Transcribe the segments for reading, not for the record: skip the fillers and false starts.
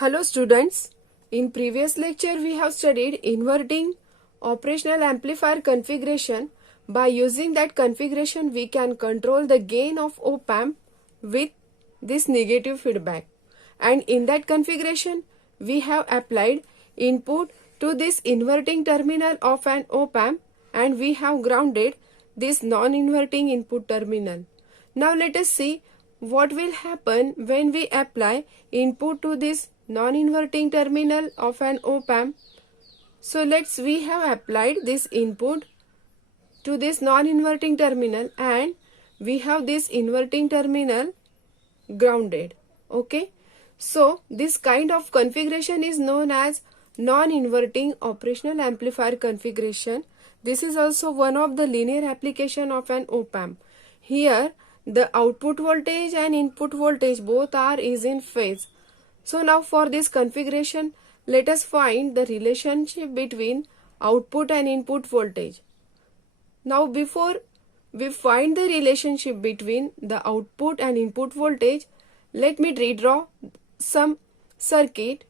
Hello students, in previous lecture we have studied inverting operational amplifier configuration. By using that configuration we can control the gain of op-amp with this negative feedback, and in that configuration we have applied input to this inverting terminal of an op-amp and we have grounded this non-inverting input terminal. Now let us see what will happen when we apply input to this non-inverting terminal of an op-amp. So we have applied this input to this non-inverting terminal and we have this inverting terminal grounded. Okay, so this kind of configuration is known as non-inverting operational amplifier configuration. This is also one of the linear application of an op-amp. Here the output voltage and input voltage both is in phase. So now for this configuration, let us find the relationship between output and input voltage. Now before we find the relationship between the output and input voltage, let me redraw some circuit.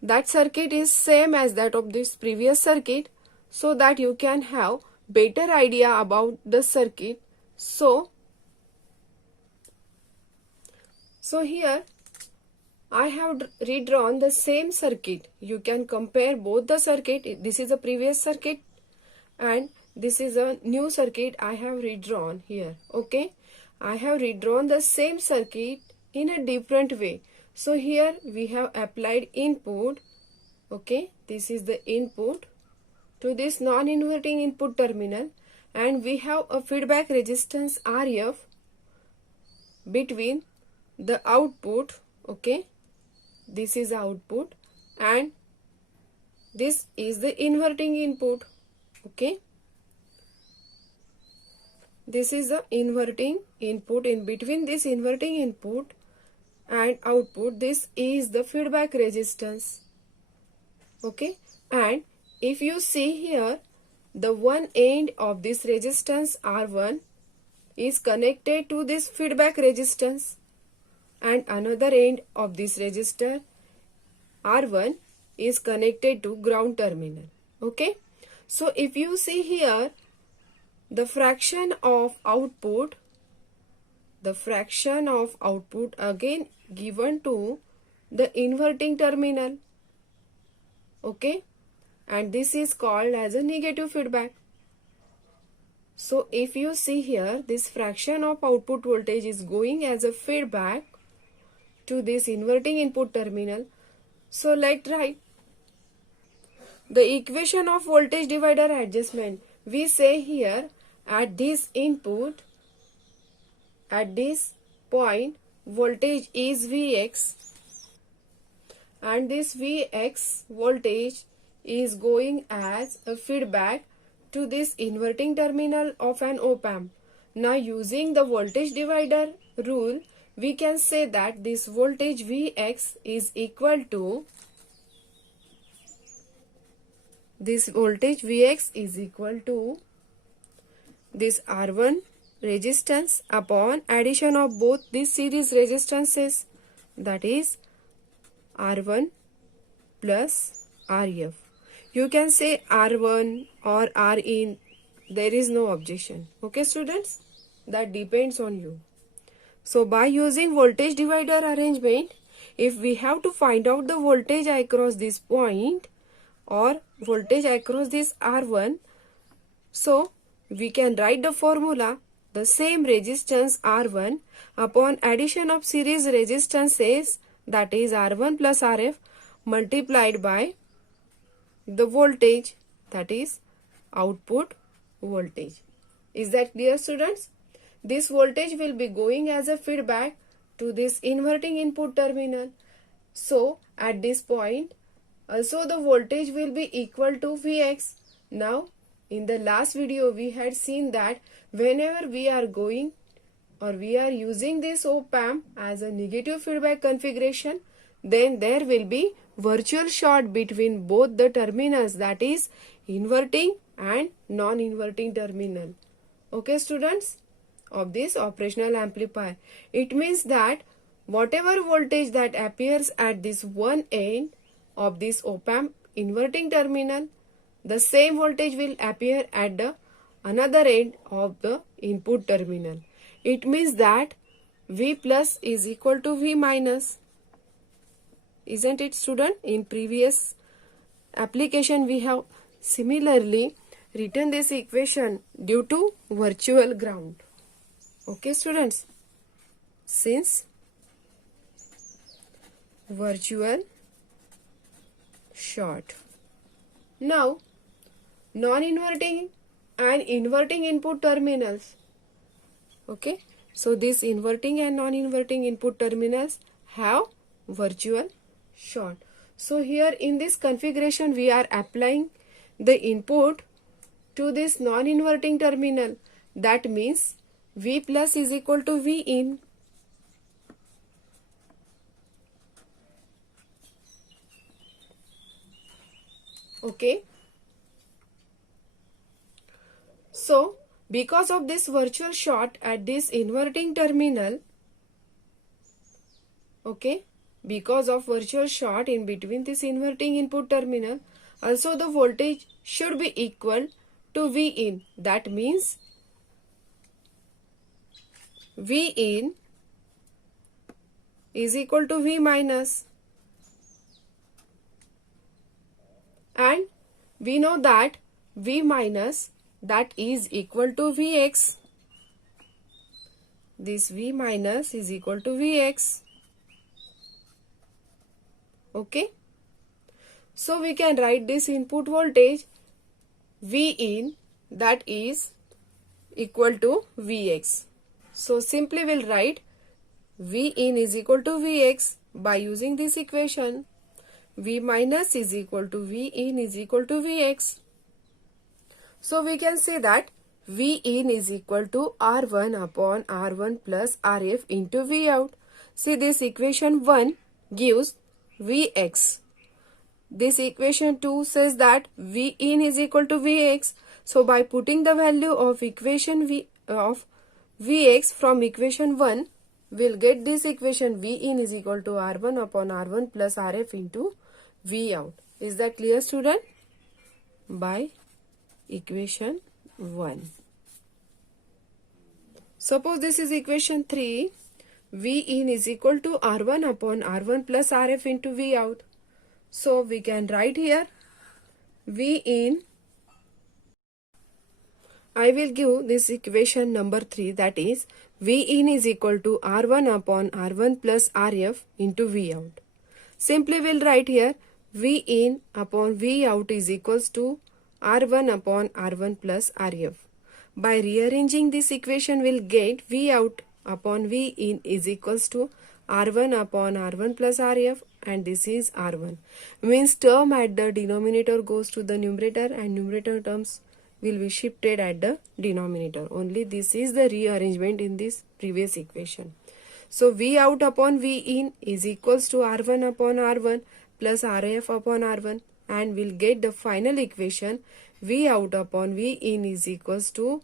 That circuit is same as that of this previous circuit so that you can have better idea about the circuit. So here I have redrawn the same circuit. You can compare both the circuit. This is a previous circuit and this is a new circuit I have redrawn here. Okay, I have redrawn the same circuit in a different way. So here we have applied input. Okay, this is the input to this non-inverting input terminal and we have a feedback resistance RF between the output. Okay, this is output and this is the inverting input. Okay, this is the inverting input. In between this inverting input and output, this is the feedback resistance. Okay, and if you see here, the one end of this resistance R1 is connected to this feedback resistance and another end of this resistor R1 is connected to ground terminal. Okay, so if you see here, the fraction of output again given to the inverting terminal. Okay, and this is called as a negative feedback. So if you see here, this fraction of output voltage is going as a feedback to this inverting input terminal. So let's write the equation of voltage divider adjustment. We say here at this input, at this point, voltage is Vx and this Vx voltage is going as a feedback to this inverting terminal of an op-amp. Now using the voltage divider rule, we can say that this voltage Vx is equal to this R1 resistance upon addition of both these series resistances, that is R1 plus Rf. You can say R1 or Rin, there is no objection. Okay students, that depends on you. So by using voltage divider arrangement, if we have to find out the voltage across this point or voltage across this R1, so we can write the formula, the same resistance R1 upon addition of series resistances, that is R1 plus Rf multiplied by the voltage, that is output voltage. Is that clear students? This voltage will be going as a feedback to this inverting input terminal. So at this point also the voltage will be equal to Vx. Now in the last video we had seen that whenever we are going or we are using this op-amp as a negative feedback configuration, then there will be virtual short between both the terminals, that is inverting and non-inverting terminal. Okay students, of this operational amplifier. It means that whatever voltage that appears at this one end of this op-amp inverting terminal, the same voltage will appear at the another end of the input terminal. It means that V plus is equal to V minus. Isn't it, student? In previous application we have similarly written this equation due to virtual ground. Okay, students? Since virtual short. Now, non-inverting and inverting input terminals. Okay, so these inverting and non-inverting input terminals have virtual short. So here in this configuration we are applying the input to this non-inverting terminal. That means V plus is equal to V in. Okay. So, because of this virtual short at this inverting terminal, okay, because of virtual short in between this inverting input terminal, also the voltage should be equal to V in. That means V in is equal to V minus. And we know that V minus, that is equal to Vx. This V minus is equal to Vx. Okay. So we can write this input voltage V in, that is equal to Vx. So simply we'll write V in is equal to Vx by using this equation. V minus is equal to V in is equal to Vx. So we can say that V in is equal to R1 upon R1 plus Rf into V out. See, this equation 1 gives Vx. This equation 2 says that V in is equal to Vx. So by putting the value of equation of Vx from equation 1, we'll get this equation V in is equal to R1 upon R1 plus Rf into V out. Is that clear, student? By equation 1. Suppose this is equation 3. V in is equal to R1 upon R1 plus Rf into V out. So we can write here V in. I will give this equation number 3, that is V in is equal to R1 upon R1 plus Rf into V out. Simply we'll write here V in upon V out is equals to R1 upon R1 plus Rf. By rearranging this equation, we'll get V out upon V in is equals to R1 upon R1 plus Rf, and this is R1. Means term at the denominator goes to the numerator and numerator terms will be shifted at the denominator. Only this is the rearrangement in this previous equation. So V out upon V in is equals to R1 upon R1 plus Rf upon R1, and we'll get the final equation V out upon V in is equals to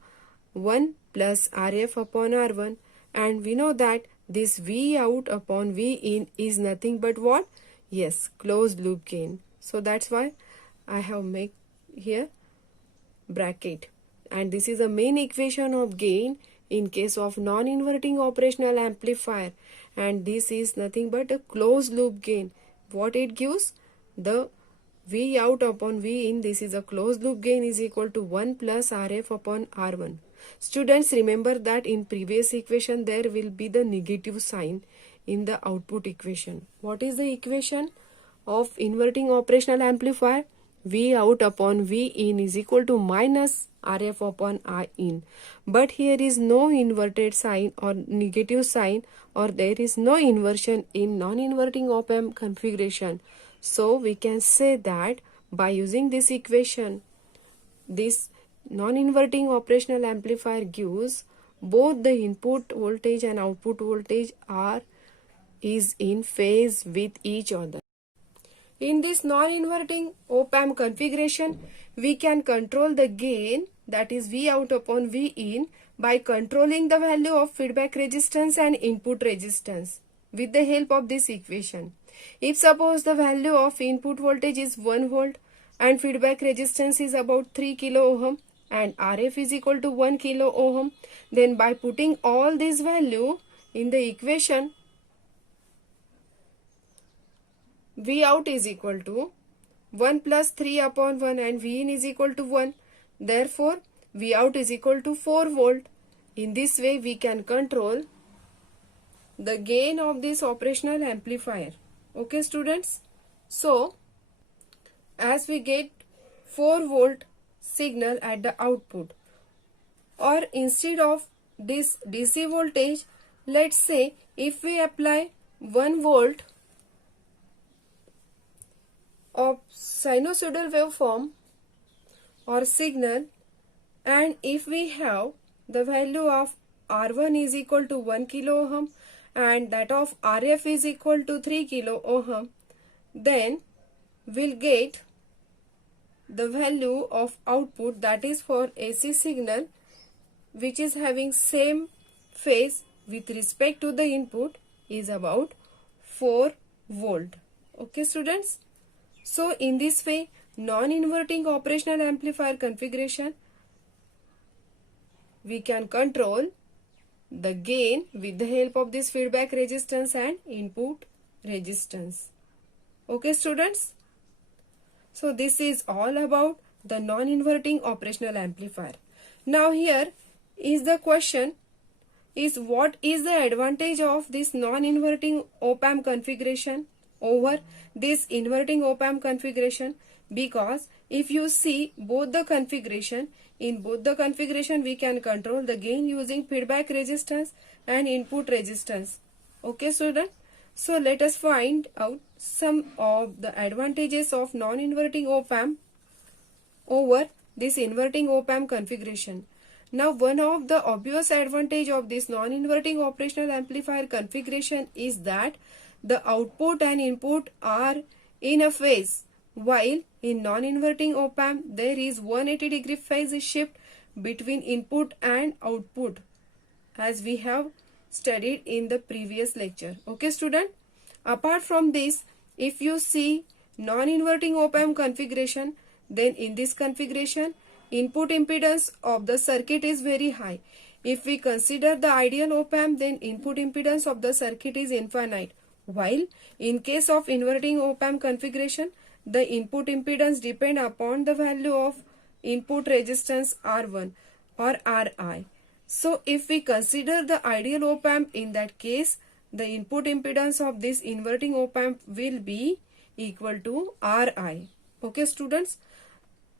1 plus Rf upon R1, and we know that this V out upon V in is nothing but what? Yes, closed loop gain. So that's why I have made here bracket, and this is the main equation of gain in case of non-inverting operational amplifier, and this is nothing but a closed loop gain. What it gives? The V out upon V in, this is a closed loop gain, is equal to 1 plus Rf upon R1. Students, remember that in previous equation there will be the negative sign in the output equation. What is the equation of inverting operational amplifier? V out upon V in is equal to minus Rf upon I in. But here is no inverted sign or negative sign, or there is no inversion in non-inverting op-amp configuration. So we can say that by using this equation, this non-inverting operational amplifier gives both the input voltage and output voltage is in phase with each other. In this non-inverting op-amp configuration, we can control the gain, that is V out upon V in, by controlling the value of feedback resistance and input resistance. with the help of this equation. If suppose the value of input voltage is 1 volt and feedback resistance is about 3 kilo ohm and RF is equal to 1 kilo ohm, then by putting all these value in the equation, V out is equal to 1 plus 3 upon 1 and V in is equal to 1. Therefore, V out is equal to 4 volt. In this way, we can control the gain of this operational amplifier. Okay, students? So, as we get 4 volt signal at the output, or instead of this DC voltage, let's say if we apply 1 volt of sinusoidal waveform or signal, and if we have the value of R1 is equal to 1 kilo ohm and that of RF is equal to 3 kilo ohm, then we'll get the value of output, that is for AC signal, which is having same phase with respect to the input, is about 4 volt. Okay, students? So in this way, non-inverting operational amplifier configuration, we can control the gain with the help of this feedback resistance and input resistance. Okay, students? So this is all about the non-inverting operational amplifier. Now here is the question is, what is the advantage of this non-inverting op-amp configuration over this inverting op-amp configuration? Because if you see both the configuration, in both the configuration we can control the gain using feedback resistance and input resistance. Okay, student? So let us find out some of the advantages of non-inverting op-amp over this inverting op-amp configuration. Now, one of the obvious advantage of this non-inverting operational amplifier configuration is that the output and input are in a phase, while in non-inverting op-amp there is 180-degree phase shift between input and output, as we have studied in the previous lecture. Okay, student? Apart from this, if you see non-inverting op-amp configuration, then in this configuration, input impedance of the circuit is very high. If we consider the ideal op-amp, then input impedance of the circuit is infinite. While in case of inverting op-amp configuration, the input impedance depend upon the value of input resistance R1 or Ri. So if we consider the ideal op-amp, in that case, the input impedance of this inverting op-amp will be equal to Ri. Okay, students?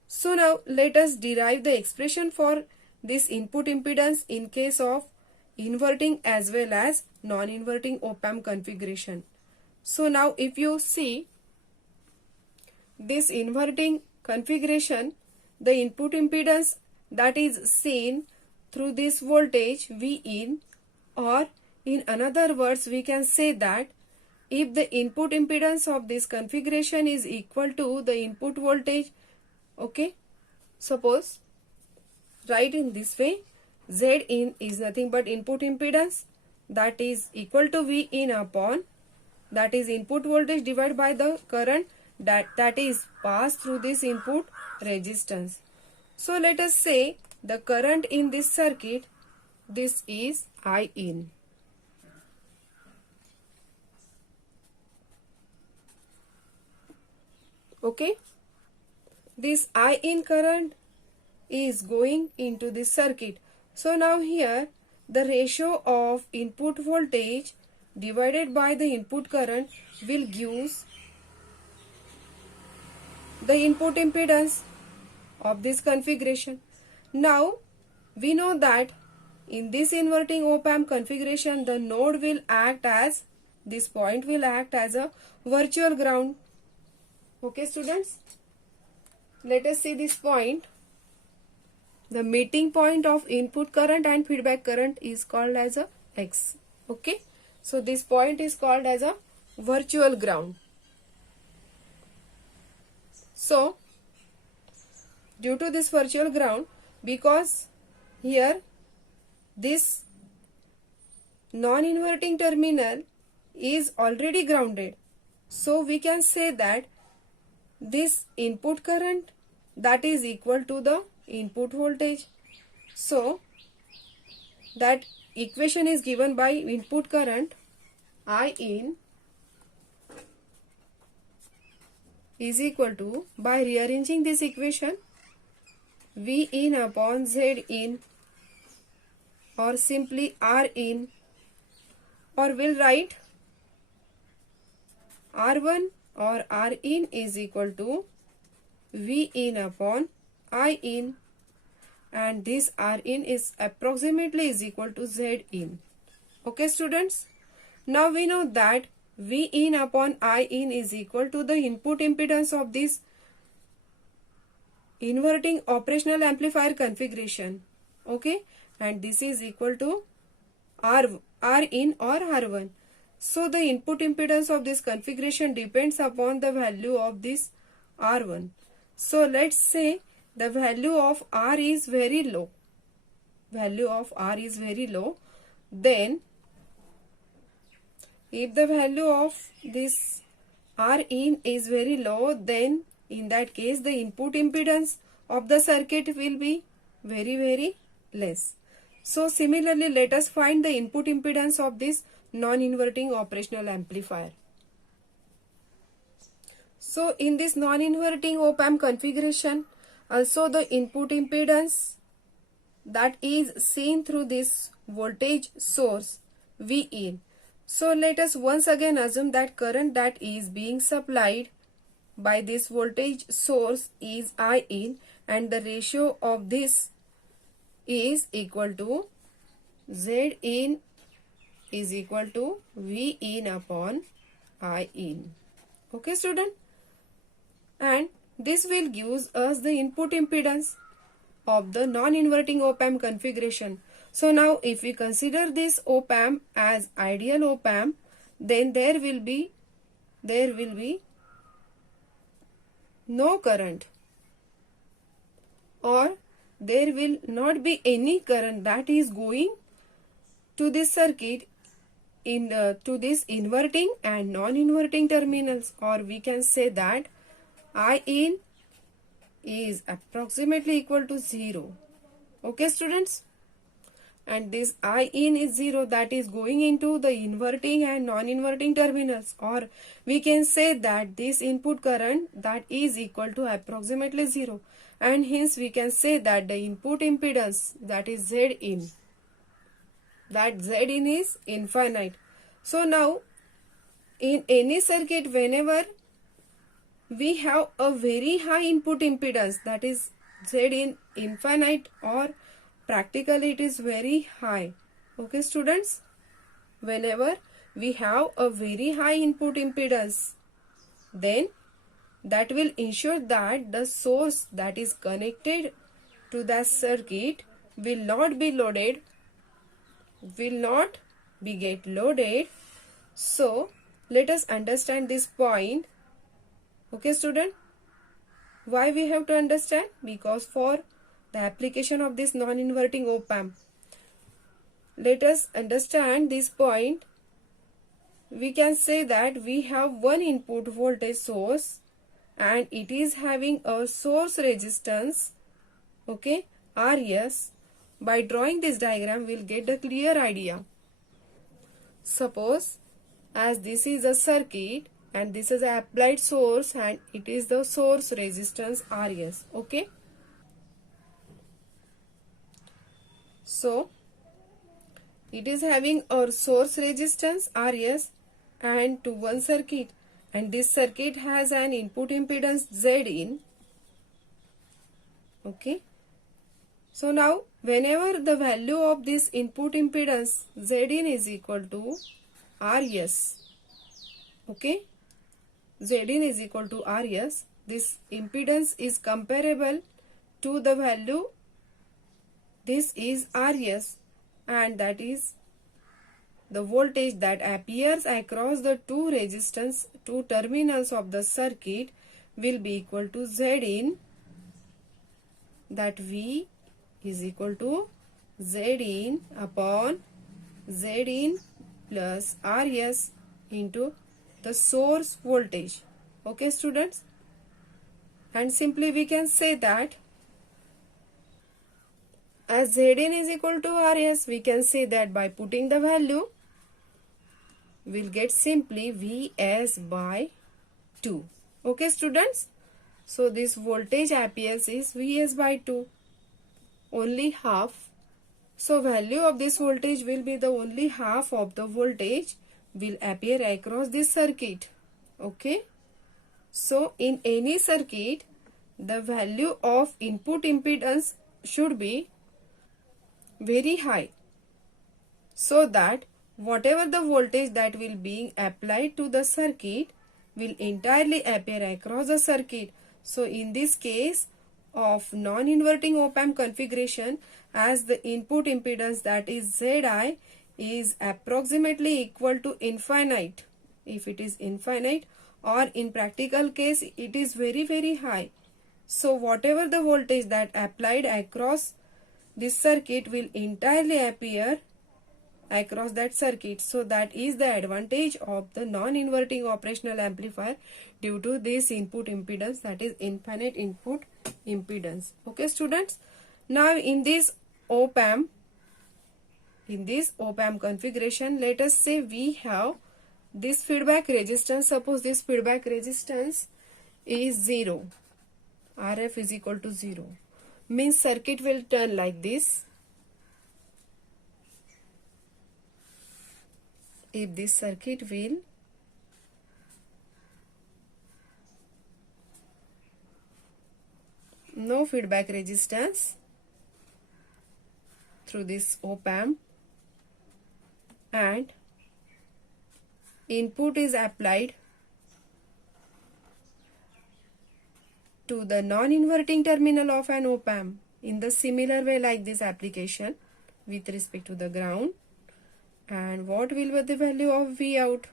So now let us derive the expression for this input impedance in case of inverting as well as non-inverting op-amp configuration. So now if you see this inverting configuration, the input impedance that is seen through this voltage V in, or in another words we can say that if the input impedance of this configuration is equal to the input voltage, okay, suppose write in this way, Z in is nothing but input impedance, that is equal to V in upon, that is input voltage divided by the current that is passed through this input resistance. So let us say the current in this circuit, this is I in. Okay, this I in current is going into this circuit. So now here the ratio of input voltage divided by the input current will give the input impedance of this configuration. Now we know that in this inverting op-amp configuration, the node will act as, this point will act as a virtual ground. Okay, students? Let us see this point. The meeting point of input current and feedback current is called as a X. Okay? So this point is called as a virtual ground. So due to this virtual ground, because here this non-inverting terminal is already grounded. So we can say that this input current that is equal to the input voltage. So that equation is given by input current I in is equal to, by rearranging this equation, V in upon Z in, or simply R in, or we'll write R1 or R in is equal to V in upon I in, and this R in is approximately is equal to Z in. Okay students, now we know that V in upon I in is equal to the input impedance of this inverting operational amplifier configuration. Okay, and this is equal to R in or R1. So the input impedance of this configuration depends upon the value of this R1. So let's say the value of R is very low. Value of R is very low. Then if the value of this R in is very low, then in that case the input impedance of the circuit will be very less. So similarly, let us find the input impedance of this non-inverting operational amplifier. So in this non-inverting op-amp configuration, also the input impedance that is seen through this voltage source V in. So let us once again assume that current that is being supplied by this voltage source is I in, and the ratio of this is equal to Z in is equal to V in upon I in. Okay student, and this will give us the input impedance of the non-inverting op-amp configuration. So now if we consider this op-amp as ideal op-amp, then there will be no current, or there will not be any current that is going to this circuit to this inverting and non-inverting terminals, or we can say that I in is approximately equal to 0. Okay students, and this I in is 0, that is going into the inverting and non-inverting terminals, or we can say that this input current that is equal to approximately 0, and hence we can say that the input impedance that is Z in, that Z in is infinite. So now in any circuit, whenever we have a very high input impedance, that is Z in infinite, or practically it is very high. Okay students, whenever we have a very high input impedance, then that will ensure that the source that is connected to that circuit will not be get loaded. So let us understand this point. Okay student, why we have to understand? Because for the application of this non-inverting op-amp, let us understand this point. We can say that we have one input voltage source and it is having a source resistance, okay, Rs. By drawing this diagram, we'll get a clear idea. Suppose as this is a circuit and this is an applied source and it is the source resistance Rs. Okay, so it is having a source resistance Rs and to one circuit, and this circuit has an input impedance Z in. Okay, so now whenever the value of this input impedance Z in is equal to Rs, okay, Z in is equal to Rs, this impedance is comparable to the value, this is Rs, and that is the voltage that appears across the two terminals of the circuit will be equal to Z in, that V is equal to Z in upon Z in plus Rs into the source voltage. Okay, students? And simply we can say that as Zn is equal to Rs, we can say that by putting the value, we'll get simply Vs by 2. Okay, students? So this voltage appears is Vs by 2, only half. So value of this voltage will be the only half of the voltage will appear across this circuit. Okay. So in any circuit, the value of input impedance should be very high, so that whatever the voltage that will be applied to the circuit will entirely appear across the circuit. So in this case of non-inverting op-amp configuration, as the input impedance, that is Zi, is approximately equal to infinite, if it is infinite, or in practical case it is very high. So whatever the voltage that applied across this circuit will entirely appear across that circuit. So that is the advantage of the non-inverting operational amplifier due to this input impedance, that is infinite input impedance. Okay, students? Now in this op-amp configuration, let us say we have this feedback resistance. Suppose this feedback resistance is 0. Rf is equal to 0. Means circuit will turn like this. If this circuit will no feedback resistance through this op-amp and input is applied to the non-inverting terminal of an op-amp in the similar way like this application with respect to the ground. And what will be the value of V out?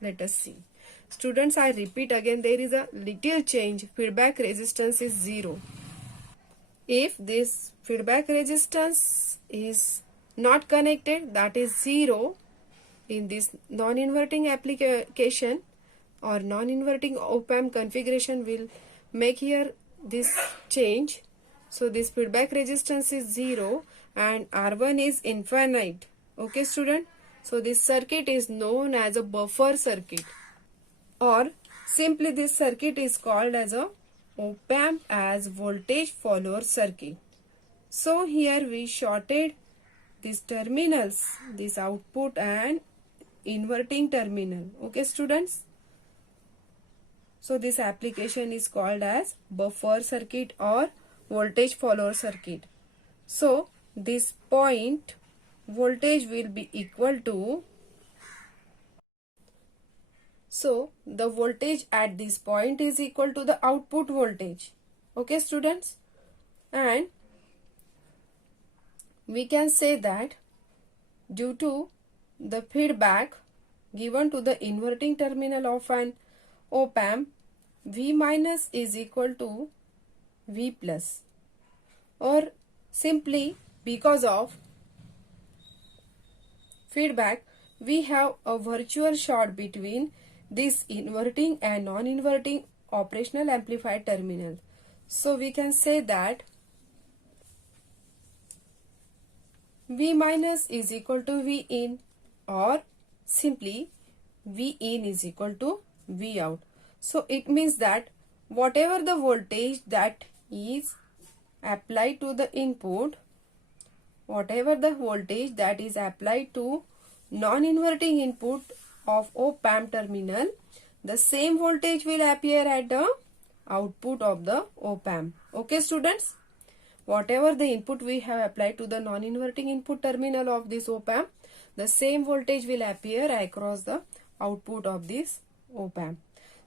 Let us see. Students, I repeat again, there is a little change. Feedback resistance is 0. If this feedback resistance is not connected, that is 0, in this non-inverting application or non-inverting op-amp configuration will make here this change. So this feedback resistance is 0 and R1 is infinite. Okay, student? So this circuit is known as a buffer circuit, or simply this circuit is called as a op-amp as voltage follower circuit. So here we shorted these terminals, this output and inverting terminal. Okay, students? So this application is called as buffer circuit or voltage follower circuit. So this point voltage will be equal to, so the voltage at this point is equal to the output voltage. Okay, students? And we can say that due to the feedback given to the inverting terminal of an op-amp, V minus is equal to V plus, or simply because of feedback we have a virtual short between this inverting and non-inverting operational amplifier terminal. So we can say that V minus is equal to V in, or simply V in is equal to V out. So it means that whatever the voltage that is applied to the input, whatever the voltage that is applied to non-inverting input of op-amp terminal, the same voltage will appear at the output of the op-amp. Okay, students? Whatever the input we have applied to the non-inverting input terminal of this op-amp, the same voltage will appear across the output of this op-amp.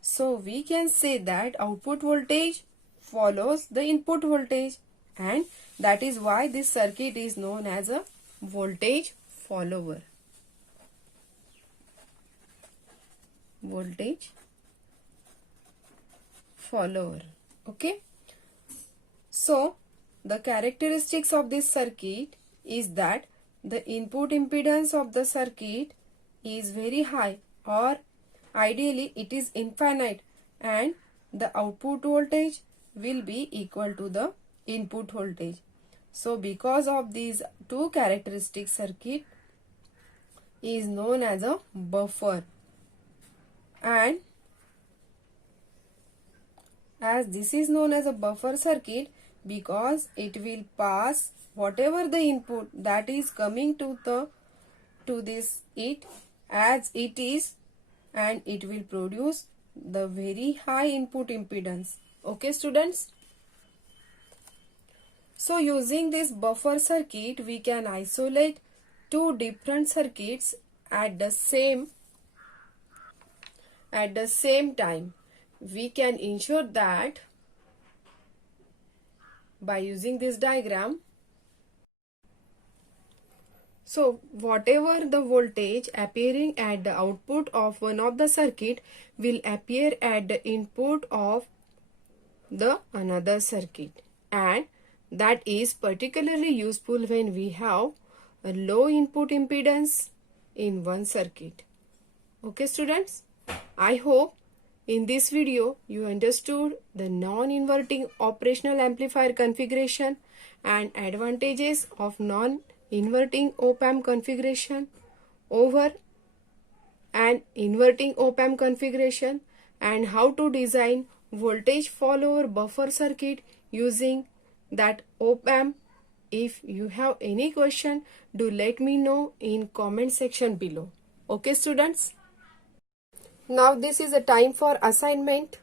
So we can say that output voltage follows the input voltage, and that is why this circuit is known as a voltage follower. Voltage follower. Okay. So the characteristics of this circuit is that the input impedance of the circuit is very high, or Ideally it is infinite and the output voltage will be equal to the input voltage. So because of these two characteristics, circuit is known as a buffer, and as this is known as a buffer circuit because it will pass whatever the input that is coming to this it as it is, and it will produce the very high input impedance. Okay students, so using this buffer circuit we can isolate two different circuits at the same time. We can ensure that by using this diagram. So whatever the voltage appearing at the output of one of the circuit will appear at the input of the another circuit, and that is particularly useful when we have a low input impedance in one circuit. Okay students, I hope in this video you understood the non-inverting operational amplifier configuration and advantages of non-inverting op-amp configuration over an inverting op-amp configuration, and how to design voltage follower buffer circuit using that op-amp. If you have any question, do let me know in comment section below. Okay students, now this is a time for assignment.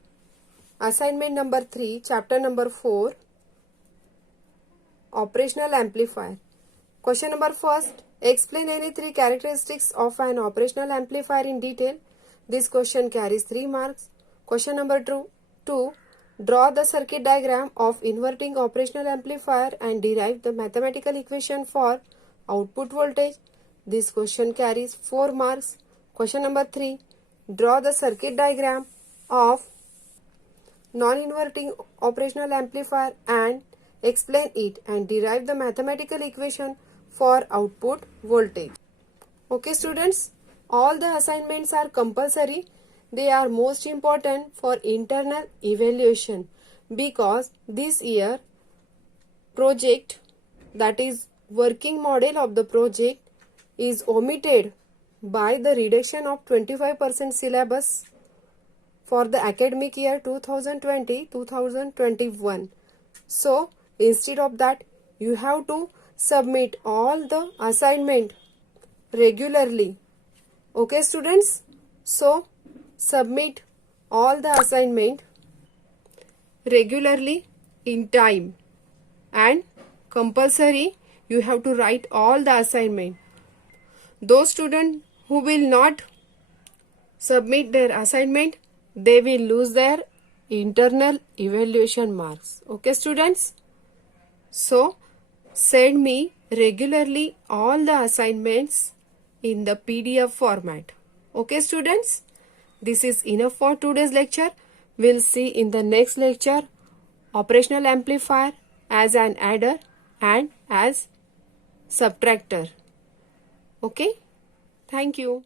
Assignment number 3, chapter number 4, operational amplifier. Question number first, explain any three characteristics of an operational amplifier in detail. This question carries 3 marks. Question number 2, draw the circuit diagram of inverting operational amplifier and derive the mathematical equation for output voltage. This question carries 4 marks. Question number 3, draw the circuit diagram of non-inverting operational amplifier and explain it and derive the mathematical equation for output voltage. Okay students, all the assignments are compulsory. They are most important for internal evaluation because this year project, that is working model of the project, is omitted by the reduction of 25% syllabus for the academic year 2020-2021. So instead of that, you have to submit all the assignment regularly. Okay students, so submit all the assignment regularly in time, and compulsory you have to write all the assignment. Those students who will not submit their assignment, they will lose their internal evaluation marks. Okay students, so send me regularly all the assignments in the PDF format. Okay students, this is enough for today's lecture. We'll see in the next lecture operational amplifier as an adder and as subtractor. Okay, thank you.